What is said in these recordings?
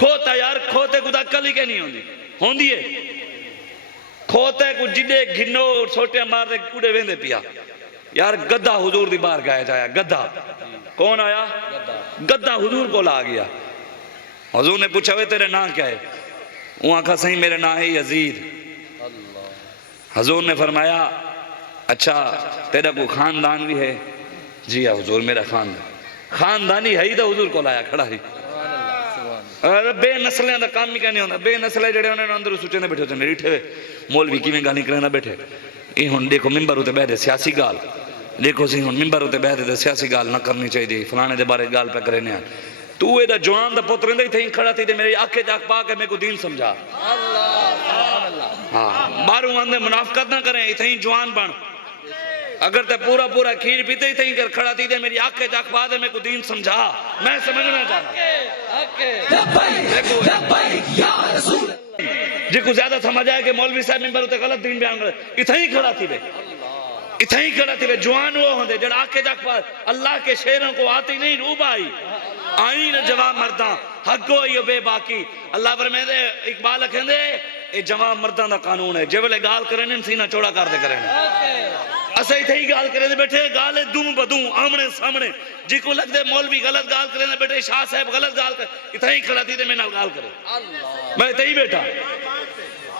खोता यार खोते को अकल ही के नहीं होंगी होंगी है खोते को जिडे घिनो छोटे मारते कूड़े वेंदे पिया यार गद्दा हुजूर दी बार गाया जाया गद्दा कौन आया गद्दा हुजूर को ला गया हुजूर ने पूछा वे तेरे नाम क्या है वो आखा सही मेरे नाम है यजीद हुजूर ने फरमाया अच्छा तेरा कोई खानदान भी है जी हाँ हुजूर मेरा खानदानी है ही तो हुजूर को लाया खड़ा ही अरे बेनस्लियां का काम ही कहने होता बेनस्ले जड़े उन्होंने अंदर सोचे बैठे होते रिठे मौलवी किवें गाली करना बैठे ये हुण देखो मिंबर उत्ते बैठे सियासी गाल देखो सी हुण मिंबर उत्ते बैठे तो सियासी गाल ना करनी चाहिए फलाने के बारे गाल पे करे तू एदा जवान दा पुत्र रहिंदा इत्थे खड़ा थी ते मेरी आंखें जाक पा के मेरे को दीन समझा हाँ बारू आंदे मुनाफिकत ना करें इत्थे जवान बन अगर ते पूरा पूरा खीर पीते ही कर खड़ा थी ते मेरी आंखें जाक पा दे मेरे को दीन समझा मैं समझना चाहता जिको ज्यादा समझ आया कि मौलवी साहब मिंबर उते गलत दीन बयान करे इत्थे ही खड़ा थी वे इत्थे ही खड़ा थी वे जवान वो होंदे जड़ा आंखें जाक पा अल्लाह के शेरों को आती नहीं रूब आई आई न जवाब मर्दा हगो यो बेबाकी अल्लाह फरमांदे इकबाल कहंदे ये जवाब मर्दा दा कानून है जे वेले गाल करन सीना चौड़ा कर दे करन असा इथे ही गाल करे बैठे गाल है दुम बदू आमने सामने जिको लगदे मौलवी गलत गाल करे बैठे शाह साहब गलत गाल कर इथे ही खड़ा थी ते मेरे नाल गाल करे मैं इथे ही बैठा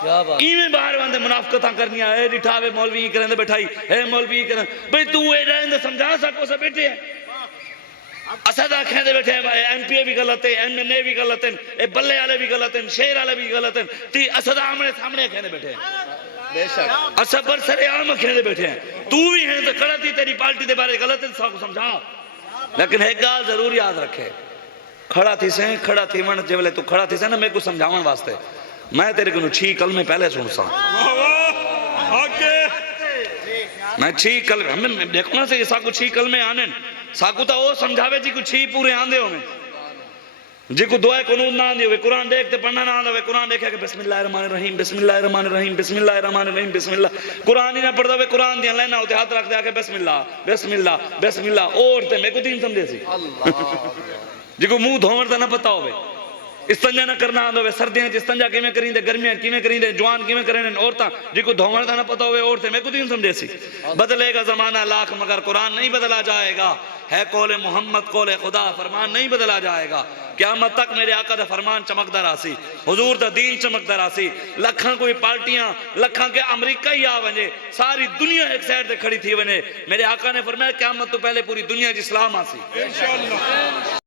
क्या बात इवें बाहर वंदे मुनाफिकतां करनियां ए दिठावे मौलवी करन बैठाई ए मौलवी करन भाई तू ए रहंदे समझा सको सब बैठे असद आखेंदे बैठे एमपी भी गलत है एमएनए भी गलत है ए बल्ले वाले भी गलत है शेर वाले भी गलत है ती असद आमने सामने खेंदे बैठे बेशक अच्छा पर सरे आम खेंदे बैठे हैं तू भी है तो खड़ा थी तेरी पार्टी के बारे गलत है सब समझा लेकिन एक गाल जरूर याद रखे खड़ा थी से खड़ा थी मन जेवले तू खड़ा थी से ना मेरे को समझावन वास्ते मैं तेरे को 6 कलमे पहले सुन सा मैं 6 कलमे हमें देखो ना से साकू 6 कलमे आने साकू तो वो समझावे जी को 6 पूरे आंदे होवे जी को दुआ कानून ना आंदी होवे कुरान देखते पढ़ना ना आंदा होवे कुरान देखे कि बिस्मिल्लाहिर्रहमानिर्रहीम बिस्मिल्लाहिर्रहमानिर्रहीम बिस्मिल्लाहिर्रहमानिर्रहीम बिस्मिल्लाह कुरान ही ना पढ़दा होवे कुरान दियां लाइनां उते हाथ रख दे के बिस्मिल्लाह बिस्मिल्लाह बिस्मिल्लाह और ते मेरे को दीन समझे सी अल्लाह जी को मुंह धोवण दा ना पता होवे इस्तंजा ना करना आंदा होवे सर्दियां च इस्तंजा किवें करींदे गर्मियां किवें करींदे जवान किवें करें औरतां जिको धोवण दा ना पता होवे औरतें मैं को दीन समझे सी बदलेगा जमाना लाख मगर कुरान नहीं बदला जाएगा है कौले मोहम्मद कौले खुदा फरमान नहीं बदला जाएगा क़यामत तक मेरे आका दा फरमान चमकदा रासी हुजूर दा दीन चमकदा रासी लखां कोई पार्टियां लखां के अमेरिका ही आ वने सारी दुनिया एक साइड ते खड़ी थी वने मेरे आका ने फरमाया क़यामत तो पहले पूरी दुनिया च इस्लाम आसी इंशाअल्लाह।